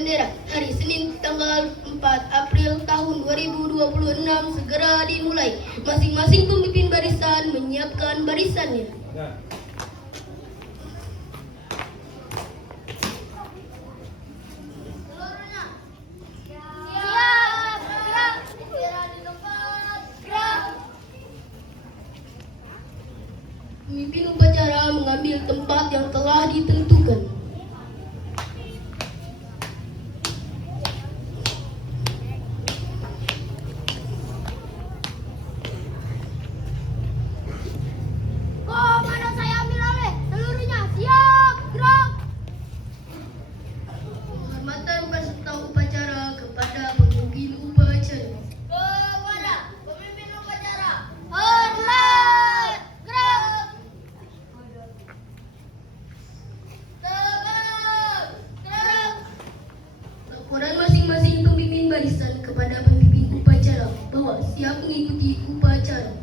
bendera hari Senin tanggal 4 April tahun 2026 segera dimulai. Masing-masing pemimpin barisan menyiapkan barisannya. Pemimpin upacara mengambil tempat yang telah ditentukan. Komandan saya ambil alih, seluruhnya siap, gerak. Penghormatan peserta upacara kepada pemimpin upacara. Kepada pemimpin upacara, hormat, gerak. Tegak, gerak. Laporan masing-masing pemimpin barisan kepada pemimpin upacara bahwa siap mengikuti upacara.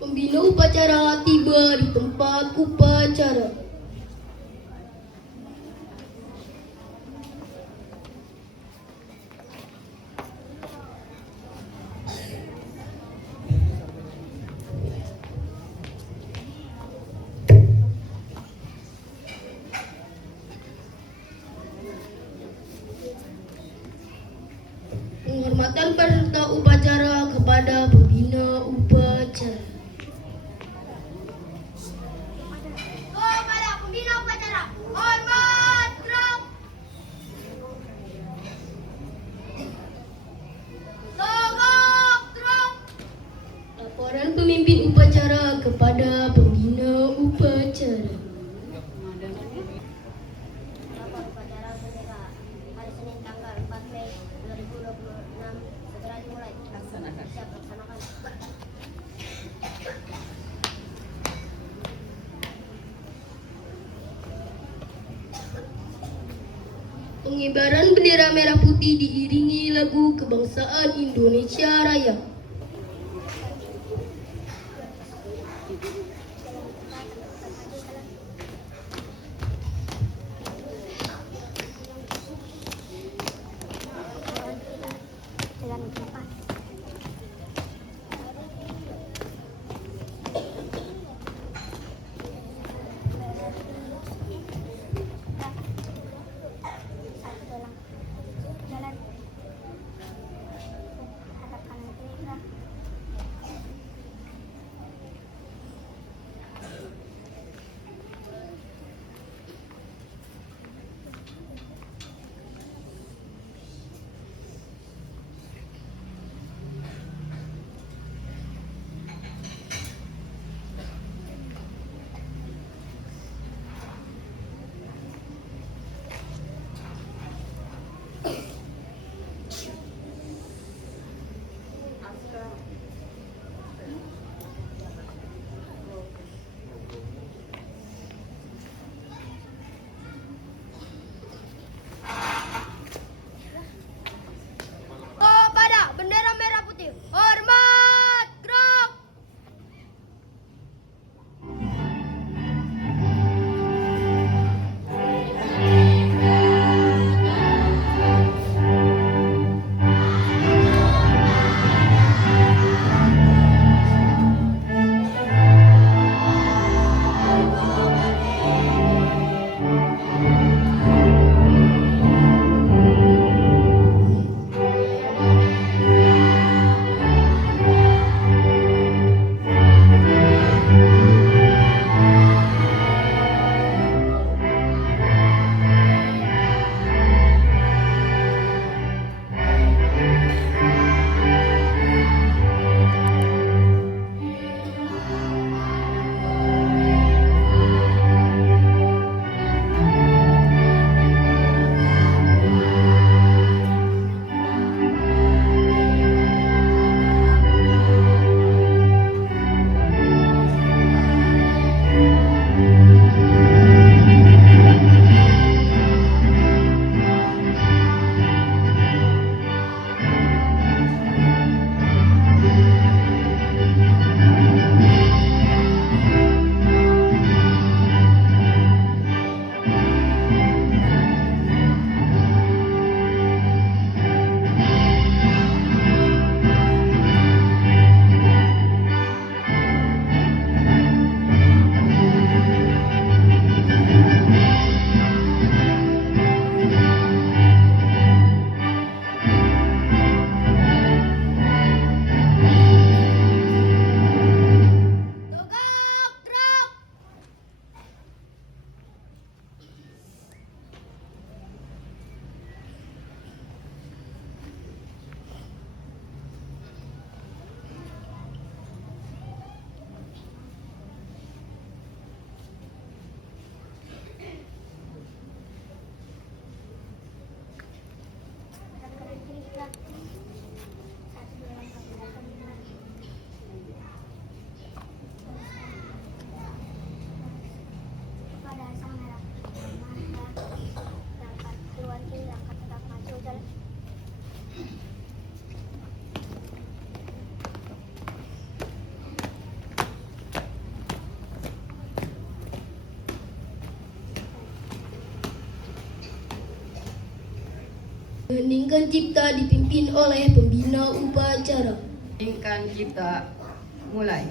Pembina upacara tiba di tempat upacara. Penghormatan peserta upacara kepada pembina upacara. Kepada pembina upacara, hormat, gerak. Tegak, gerak. Laporan pemimpin upacara kepada pembina upacara. Lapor upacara bendera hari Senin tanggal 4 Mei 2026 segera dimulai. Siap laksanakan. Pengibaran bendera merah putih diiringi lagu kebangsaan Indonesia Raya. Kepada bendera merah putih, hormat, gerak. Waalaikumsalam. Heningkan Cipta dipimpin oleh pembina upacara. Heningkan Cipta mulai.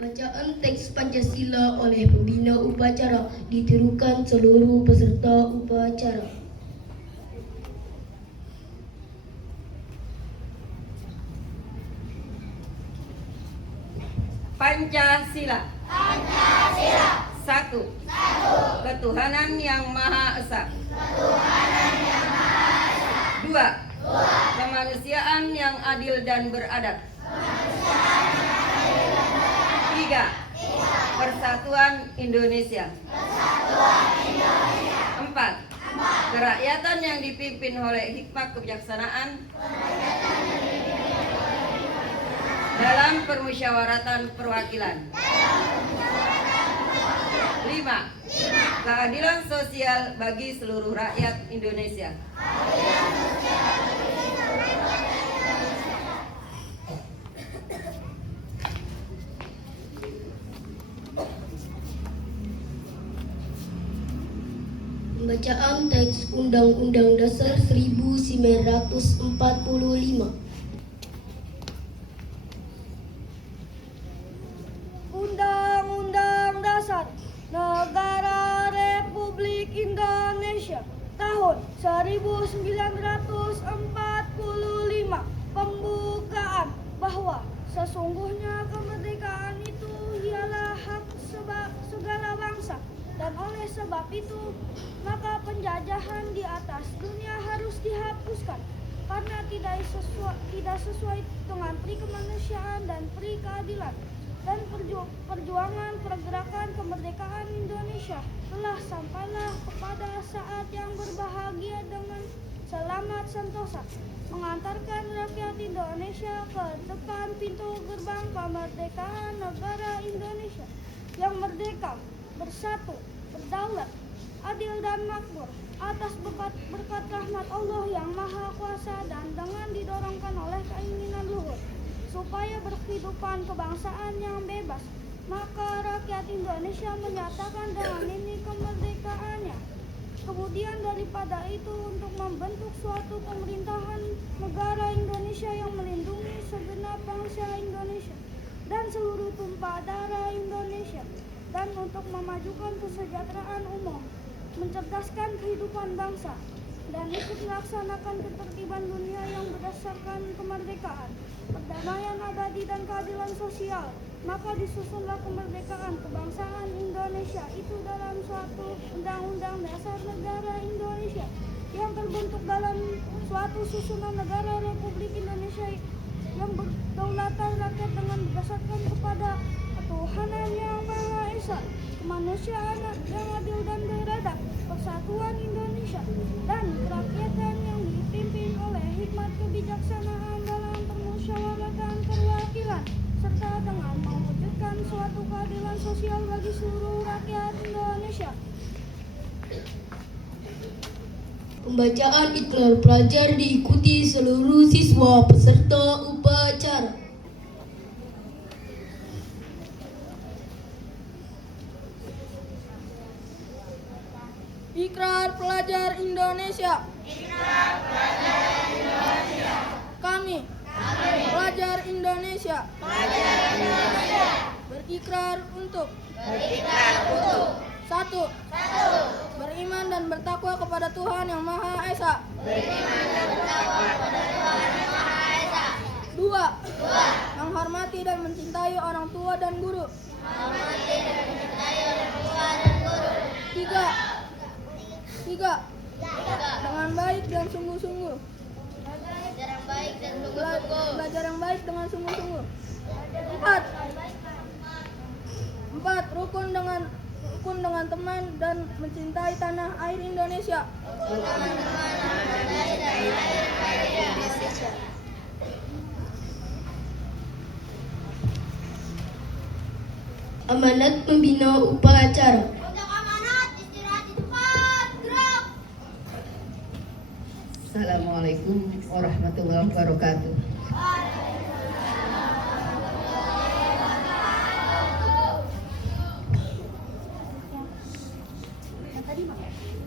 Pembacaan teks Pancasila oleh pembina upacara ditirukan seluruh peserta upacara. Pancasila. Satu. Ketuhanan yang Maha Esa. Dua. Kemanusiaan yang adil dan beradab. Tiga. Persatuan Indonesia. Empat. Kerakyatan yang dipimpin oleh hikmah kebijaksanaan dalam permusyawaratan perwakilan. 5. Keadilan sosial bagi seluruh rakyat Indonesia. Pembacaan teks Undang-Undang Dasar 1945. Undang-Undang Dasar Negara Republik Indonesia tahun 1945 pembukaan bahwa sesungguhnya kemerdekaan itu ialah hak segala bangsa, dan oleh sebab itu maka penjajahan di atas dunia harus dihapuskan karena tidak sesuai dengan pri kemanusiaan dan pri keadilan. Dan perjuangan pergerakan kemerdekaan Indonesia telah sampailah kepada saat yang berbahagia dengan selamat sentosa, mengantarkan rakyat Indonesia ke depan pintu gerbang kemerdekaan negara Indonesia yang merdeka, bersatu, berdaulat, adil dan makmur atas berkat rahmat Allah yang Maha Kuasa, dan dengan didorongkan oleh keinginan luhur supaya berkehidupan kebangsaan yang bebas, maka rakyat Indonesia menyatakan dengan ini kemerdekaannya. Kemudian daripada itu, untuk membentuk suatu pemerintahan negara Indonesia yang melindungi segenap bangsa Indonesia dan seluruh tumpah darah Indonesia, dan untuk memajukan kesejahteraan umum, mencerdaskan kehidupan bangsa, dan ikut melaksanakan ketertiban dunia yang berdasarkan kemerdekaan, perdamaian abadi dan keadilan sosial, maka disusunlah kemerdekaan kebangsaan Indonesia itu dalam suatu Undang-Undang Dasar Negara Indonesia yang terbentuk dalam suatu susunan negara Republik Indonesia yang berdaulatan rakyat dengan berdasarkan kepada ketuhanan yang Maha kemanusiaan yang adil dan beradab, persatuan Indonesia, dan kerakyatan yang dipimpin oleh hikmat kebijaksanaan dalam permusyawaratan perwakilan, serta dengan mewujudkan suatu keadilan sosial bagi seluruh rakyat Indonesia. Pembacaan ikrar pelajar diikuti seluruh siswa peserta upacara. Ikrar pelajar Indonesia. Kami, pelajar Indonesia. Berikrar untuk. Satu. Beriman dan bertakwa kepada Tuhan Yang Maha Esa. Dua. Menghormati dan mencintai orang tua dan guru. Tiga. Dengan baik dan sungguh-sungguh. Belajar yang baik dengan sungguh-sungguh. Empat. Rukun dengan teman dan mencintai tanah air Indonesia. Amanat pembina upacara. Assalamualaikum warahmatullahi wabarakatuh.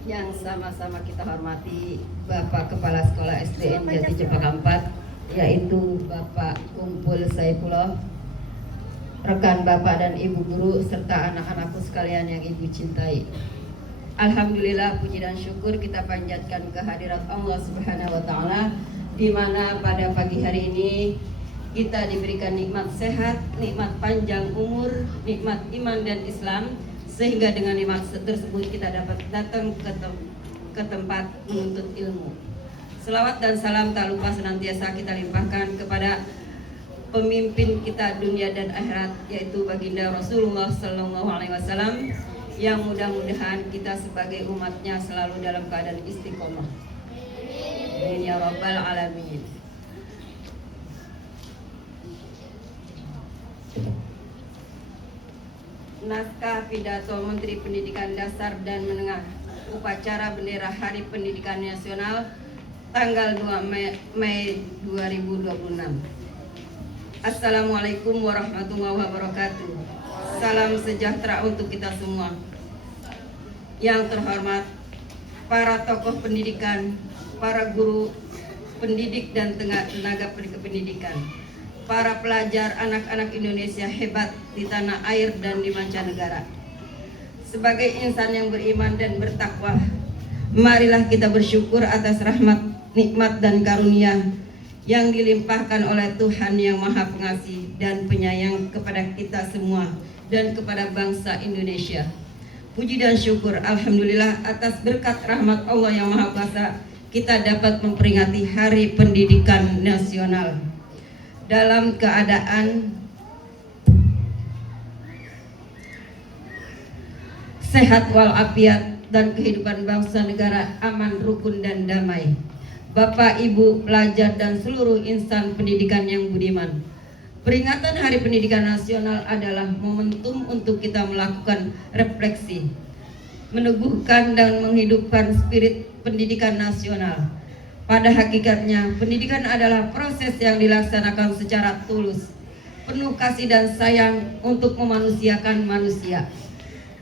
Yang sama-sama kita hormati Bapak Kepala Sekolah SDN Jati Cempaka 4, yaitu Bapak Kumpul Saifullah, rekan Bapak dan Ibu guru serta anak-anakku sekalian yang Ibu cintai. Alhamdulillah, puji dan syukur kita panjatkan kehadirat Allah Subhanahu wa taala, di mana pada pagi hari ini kita diberikan nikmat sehat, nikmat panjang umur, nikmat iman dan Islam, sehingga dengan nikmat tersebut kita dapat datang ke tempat menuntut ilmu. Selawat dan salam tak lupa senantiasa kita limpahkan kepada pemimpin kita dunia dan akhirat, yaitu baginda Rasulullah Sallallahu Alaihi Wasallam, yang mudah-mudahan kita sebagai umatnya selalu dalam keadaan istiqomah. Amin ya rabbal alamin. Naskah pidato Menteri Pendidikan Dasar dan Menengah, upacara bendera Hari Pendidikan Nasional tanggal 2 Mei 2026. Assalamualaikum warahmatullahi wabarakatuh. Salam sejahtera untuk kita semua. Yang terhormat para tokoh pendidikan, para guru pendidik dan tenaga pendidikan, para pelajar anak-anak Indonesia hebat di tanah air dan di mancanegara. Sebagai insan yang beriman dan bertakwa, marilah kita bersyukur atas rahmat, nikmat dan karunia yang dilimpahkan oleh Tuhan yang Maha Pengasih dan Penyayang kepada kita semua dan kepada bangsa Indonesia. Puji dan syukur alhamdulillah atas berkat rahmat Allah yang Maha Kuasa, kita dapat memperingati Hari Pendidikan Nasional dalam keadaan sehat walafiat dan kehidupan bangsa negara aman, rukun dan damai. Bapak, Ibu, pelajar dan seluruh insan pendidikan yang budiman, peringatan Hari Pendidikan Nasional adalah momentum untuk kita melakukan refleksi, meneguhkan dan menghidupkan spirit pendidikan nasional. Pada hakikatnya, pendidikan adalah proses yang dilaksanakan secara tulus, penuh kasih dan sayang untuk memanusiakan manusia.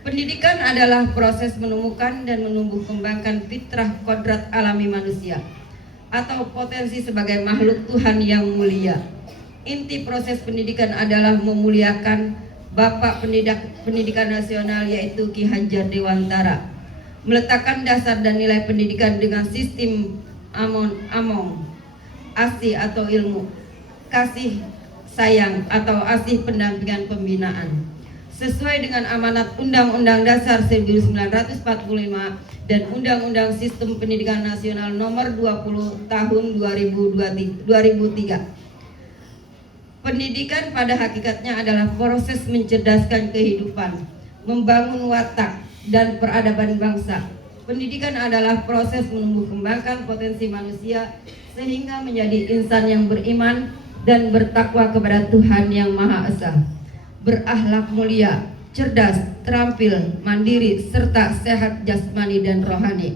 Pendidikan adalah proses menemukan dan menumbuh kembangkan fitrah kodrat alami manusia, atau potensi sebagai makhluk Tuhan yang mulia. Inti proses pendidikan adalah memuliakan Bapak Pendidikan Nasional, yaitu Ki Hajar Dewantara, meletakkan dasar dan nilai pendidikan dengan sistem among, ASI atau ilmu, kasih sayang atau ASI pendampingan pembinaan, sesuai dengan amanat Undang-Undang Dasar 1945 dan Undang-Undang Sistem Pendidikan Nasional Nomor 20 Tahun 2003. Pendidikan pada hakikatnya adalah proses mencerdaskan kehidupan, membangun watak dan peradaban bangsa. Pendidikan adalah proses menumbuh kembangkan potensi manusia sehingga menjadi insan yang beriman dan bertakwa kepada Tuhan Yang Maha Esa, berakhlak mulia, cerdas, terampil, mandiri, serta sehat jasmani dan rohani,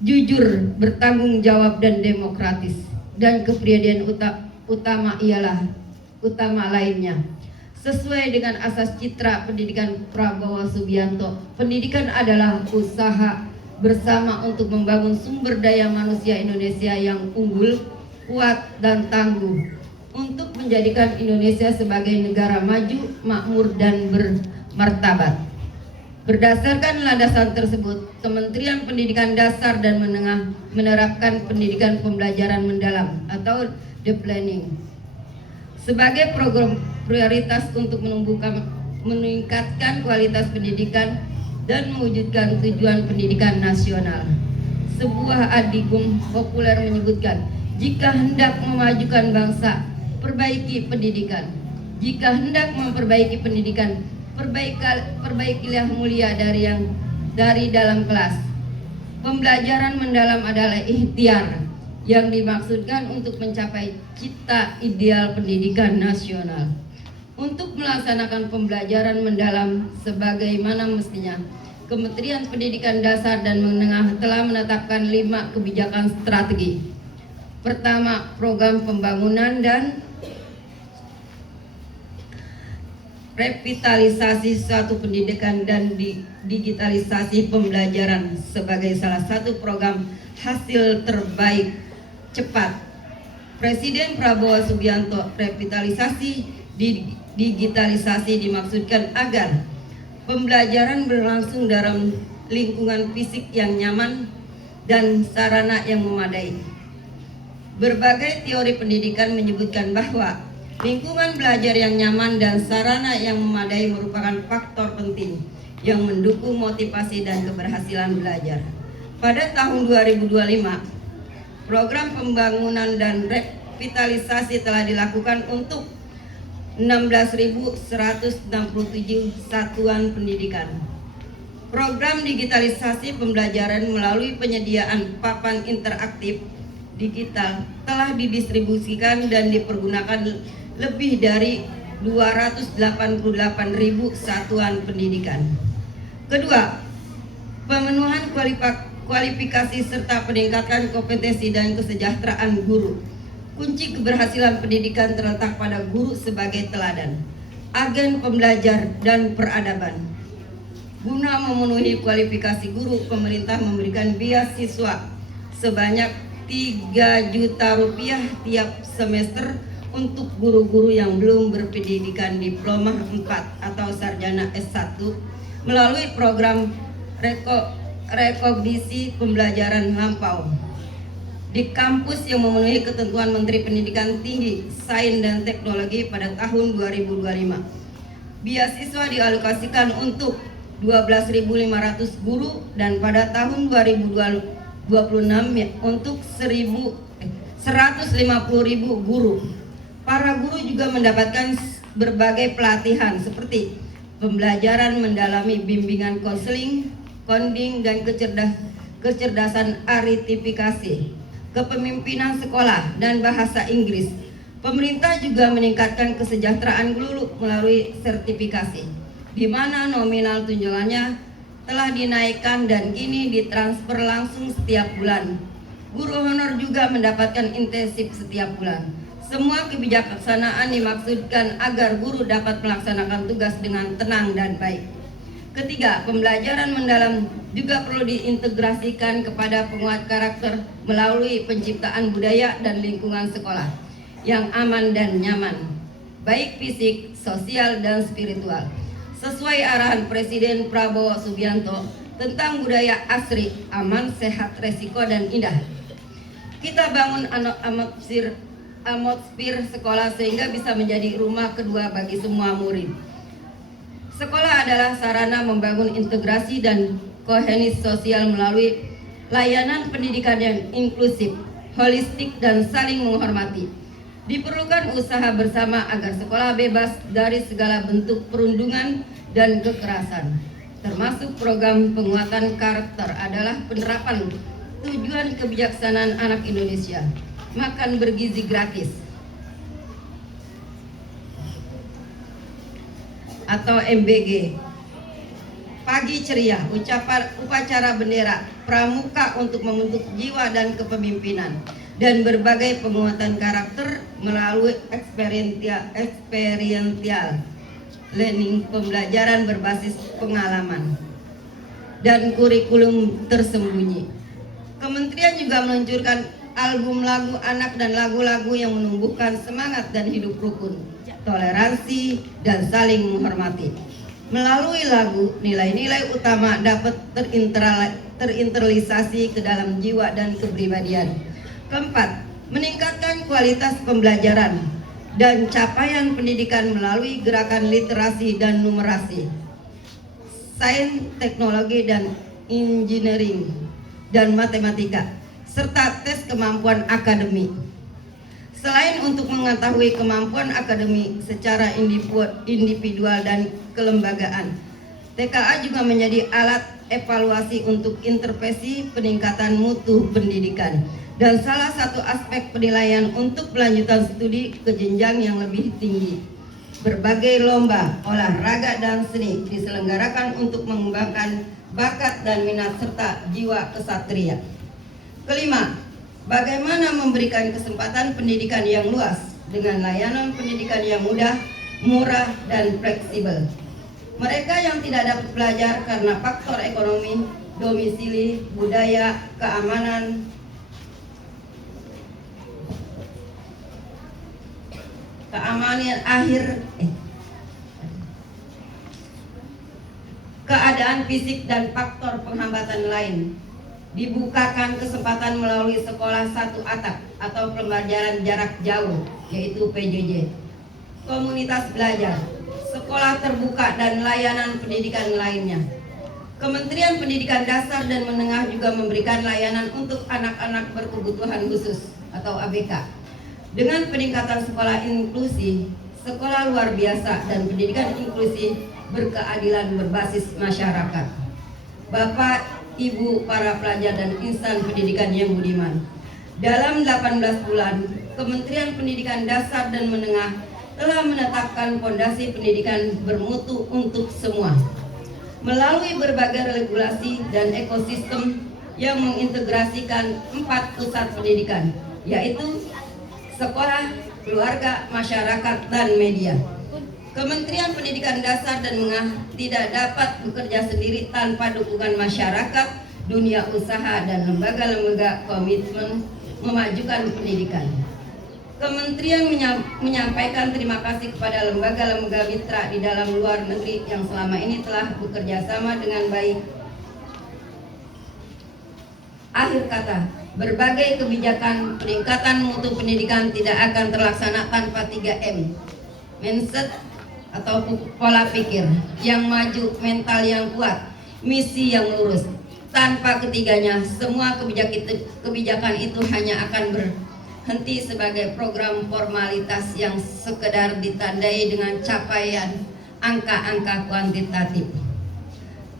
jujur, bertanggung jawab dan demokratis, dan kepribadian utama lainnya. Sesuai dengan asas citra pendidikan Prabowo Subianto, pendidikan adalah usaha bersama untuk membangun sumber daya manusia Indonesia yang unggul, kuat, dan tangguh untuk menjadikan Indonesia sebagai negara maju, makmur, dan bermartabat. Berdasarkan landasan tersebut, Kementerian Pendidikan Dasar dan Menengah menerapkan pendidikan pembelajaran mendalam atau deep learning sebagai program prioritas untuk meningkatkan kualitas pendidikan dan mewujudkan tujuan pendidikan nasional. Sebuah adikum populer menyebutkan, jika hendak memajukan bangsa, perbaiki pendidikan. Jika hendak memperbaiki pendidikan, perbaikilah mulia dari dalam kelas. Pembelajaran mendalam adalah ikhtiar yang dimaksudkan untuk mencapai cita ideal pendidikan nasional. Untuk melaksanakan pembelajaran mendalam sebagaimana mestinya, Kementerian Pendidikan Dasar dan Menengah telah menetapkan 5 kebijakan strategi. Pertama, program pembangunan dan revitalisasi suatu pendidikan dan digitalisasi pembelajaran sebagai salah satu program hasil terbaik cepat. Presiden Prabowo Subianto, revitalisasi digitalisasi dimaksudkan agar pembelajaran berlangsung dalam lingkungan fisik yang nyaman dan sarana yang memadai. Berbagai teori pendidikan menyebutkan bahwa lingkungan belajar yang nyaman dan sarana yang memadai merupakan faktor penting yang mendukung motivasi dan keberhasilan belajar. Pada tahun 2025, program pembangunan dan revitalisasi telah dilakukan untuk 16.167 satuan pendidikan. Program digitalisasi pembelajaran melalui penyediaan papan interaktif digital telah didistribusikan dan dipergunakan lebih dari 288.000 satuan pendidikan. Kedua, pemenuhan kualifikasi serta peningkatan kompetensi dan kesejahteraan guru. Kunci keberhasilan pendidikan terletak pada guru sebagai teladan, agen pembelajar dan peradaban. Guna memenuhi kualifikasi guru, pemerintah memberikan beasiswa sebanyak 3 juta rupiah tiap semester untuk guru-guru yang belum berpendidikan diploma 4 atau sarjana S1 melalui program rekognisi pembelajaran lampau di kampus yang memenuhi ketentuan Menteri Pendidikan Tinggi, Sains dan Teknologi pada tahun 2025. Beasiswa dialokasikan untuk 12.500 guru dan pada tahun 2026 untuk 150.000 guru. Para guru juga mendapatkan berbagai pelatihan seperti pembelajaran mendalami bimbingan konseling, coding dan kecerdasan artifikasi, kepemimpinan sekolah dan bahasa Inggris. Pemerintah juga meningkatkan kesejahteraan guru melalui sertifikasi, di mana nominal tunjangannya telah dinaikkan dan kini ditransfer langsung setiap bulan. Guru honor juga mendapatkan intensif setiap bulan. Semua kebijaksanaan dimaksudkan agar guru dapat melaksanakan tugas dengan tenang dan baik. Ketiga, pembelajaran mendalam juga perlu diintegrasikan kepada penguat karakter melalui penciptaan budaya dan lingkungan sekolah yang aman dan nyaman, baik fisik, sosial, dan spiritual. Sesuai arahan Presiden Prabowo Subianto tentang budaya asri, aman, sehat, resiko, dan indah. Kita bangun atmosfer sekolah sehingga bisa menjadi rumah kedua bagi semua murid. Sekolah adalah sarana membangun integrasi dan kohesis sosial melalui layanan pendidikan yang inklusif, holistik, dan saling menghormati. Diperlukan usaha bersama agar sekolah bebas dari segala bentuk perundungan dan kekerasan, termasuk program penguatan karakter adalah penerapan tujuan kebijaksanaan anak Indonesia, makan bergizi gratis atau MBG, pagi ceria, upacara bendera, pramuka untuk membentuk jiwa dan kepemimpinan, dan berbagai penguatan karakter melalui experiential learning, pembelajaran berbasis pengalaman, dan kurikulum tersembunyi. Kementerian juga meluncurkan album lagu anak dan lagu-lagu yang menumbuhkan semangat dan hidup rukun, toleransi, dan saling menghormati. Melalui lagu, nilai-nilai utama dapat terinternalisasi ke dalam jiwa dan kepribadian. Keempat, meningkatkan kualitas pembelajaran dan capaian pendidikan melalui gerakan literasi dan numerasi, sains, teknologi, dan engineering, dan matematika, serta tes kemampuan akademik. Selain untuk mengetahui kemampuan akademik secara individual dan kelembagaan, TKA juga menjadi alat evaluasi untuk intervensi peningkatan mutu pendidikan dan salah satu aspek penilaian untuk pelanjutan studi ke jenjang yang lebih tinggi. Berbagai lomba, olahraga, dan seni diselenggarakan untuk mengembangkan bakat dan minat serta jiwa kesatria. Kelima, bagaimana memberikan kesempatan pendidikan yang luas dengan layanan pendidikan yang mudah, murah, dan fleksibel. Mereka yang tidak dapat belajar karena faktor ekonomi, domisili, budaya, keamanan, keadaan fisik dan faktor penghambatan lain, dibukakan kesempatan melalui sekolah satu atap atau pembelajaran jarak jauh, yaitu PJJ, komunitas belajar, sekolah terbuka, dan layanan pendidikan lainnya. Kementerian Pendidikan Dasar dan Menengah juga memberikan layanan untuk anak-anak berkebutuhan khusus atau ABK. Dengan peningkatan sekolah inklusi, sekolah luar biasa, dan pendidikan inklusi berkeadilan berbasis masyarakat. Bapak, Ibu, para pelajar dan insan pendidikan yang budiman, dalam 18 bulan, Kementerian Pendidikan Dasar dan Menengah telah menetapkan fondasi pendidikan bermutu untuk semua. Melalui berbagai regulasi dan ekosistem yang mengintegrasikan 4 pusat pendidikan, yaitu sekolah, keluarga, masyarakat, dan media. Kementerian Pendidikan Dasar dan Menengah tidak dapat bekerja sendiri tanpa dukungan masyarakat, dunia usaha, dan lembaga-lembaga komitmen memajukan pendidikan. Kementerian menyampaikan terima kasih kepada lembaga-lembaga mitra di dalam luar negeri yang selama ini telah bekerja sama dengan baik. Akhir kata, berbagai kebijakan peningkatan mutu pendidikan tidak akan terlaksana tanpa 3M. Mindset atau pola pikir yang maju, mental yang kuat, misi yang lurus. Tanpa ketiganya, semua kebijakan itu hanya akan berhenti sebagai program formalitas yang sekedar ditandai dengan capaian angka-angka kuantitatif.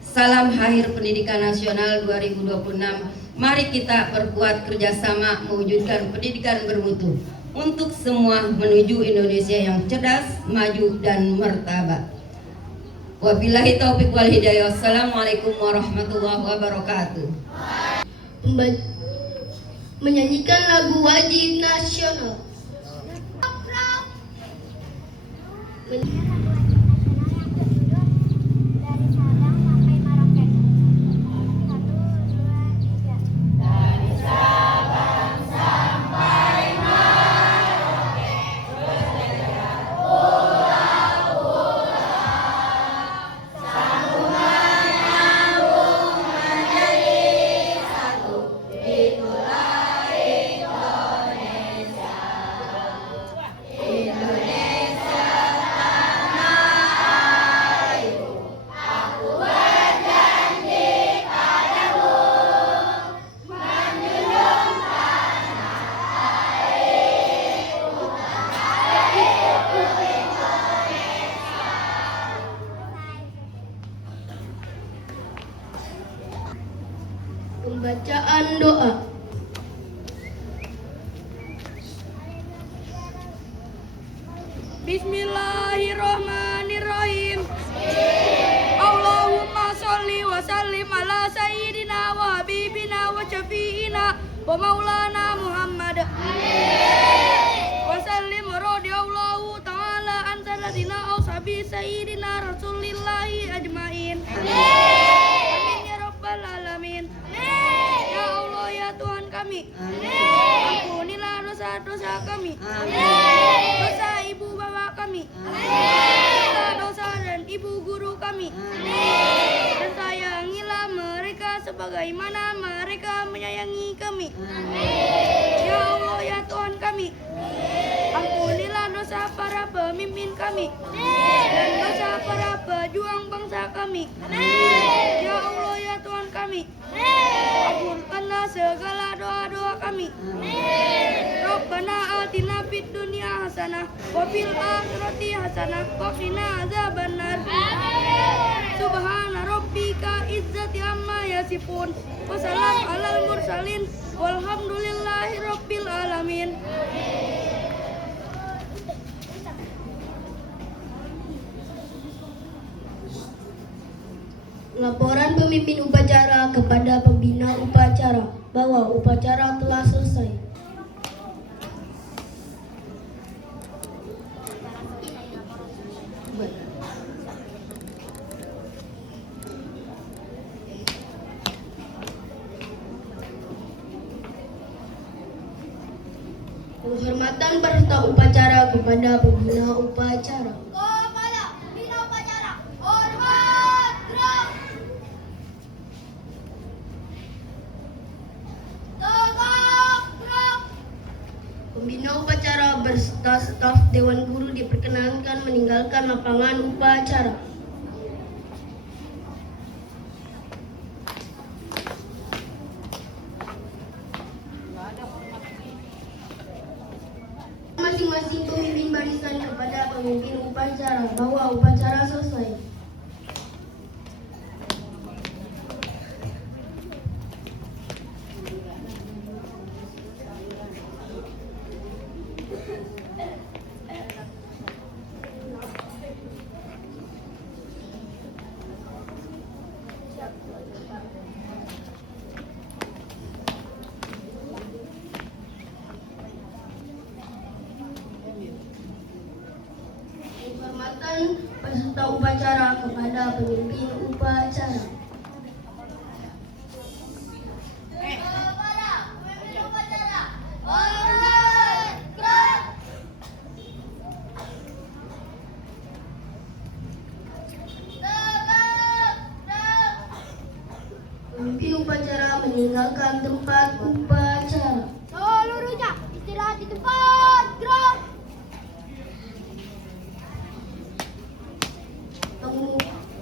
Salam Akhir Pendidikan Nasional 2026. Mari kita perkuat kerjasama mewujudkan pendidikan bermutu untuk semua menuju Indonesia yang cerdas, maju, dan martabat. Wabillahi taufiq wal hidayah. Assalamualaikum warahmatullahi wabarakatuh. Menyanyikan lagu wajib nasional. Dari Sabang sampai Merauke. 1, 2, 3. Bacaan doa. Bismillahirrahmanirrahim. Allahumma sholli wa sallim ala sayyidina wa habibina wa syafi'ina wa maulana Muhammad. Wa sallim radhiyallahu ta'ala an sayyidina ashabi sayyidina rasulillahi ajmain. Amin ya rabbal alamin. Ya Allah ya Tuhan kami. Ampunilah dosa-dosa kami. Dosa ibu bapak kami. Dosa dan ibu guru kami. Dan sayangilah mereka sebagaimana mereka menyayangi kami. Ya Allah ya Tuhan kami. Ampunilah dosa para pemimpin kami dan dosa para pejuang bangsa kami. Ya Allah ya Tuhan kami. Kabulkanlah segala doa-doa kami. Rabbana atina fid dunya hasanah wa fil akhirati hasanah wa qina azabannar. Subhana rabbika izzati amma yasifun wa salam alal mursalin walhamdulillahi rabbil alamin. Laporan pemimpin upacara kepada pembina upacara bahwa upacara telah selesai. Penghormatan peserta upacara kepada pembina upacara. Kepala bina upacara, hormat gerak. Tegak gerak. Pembina upacara berserta staf Dewan Guru diperkenankan meninggalkan lapangan upacara. Masing-masing pemimpin barisan kepada pemimpin upacara bahwa upacara selesai. Penghormatan peserta upacara kepada pemimpin upacara. Kepala pemimpin upacara, hormat gerak. Tegak gerak. Pemimpin upacara meninggalkan tempat upacara.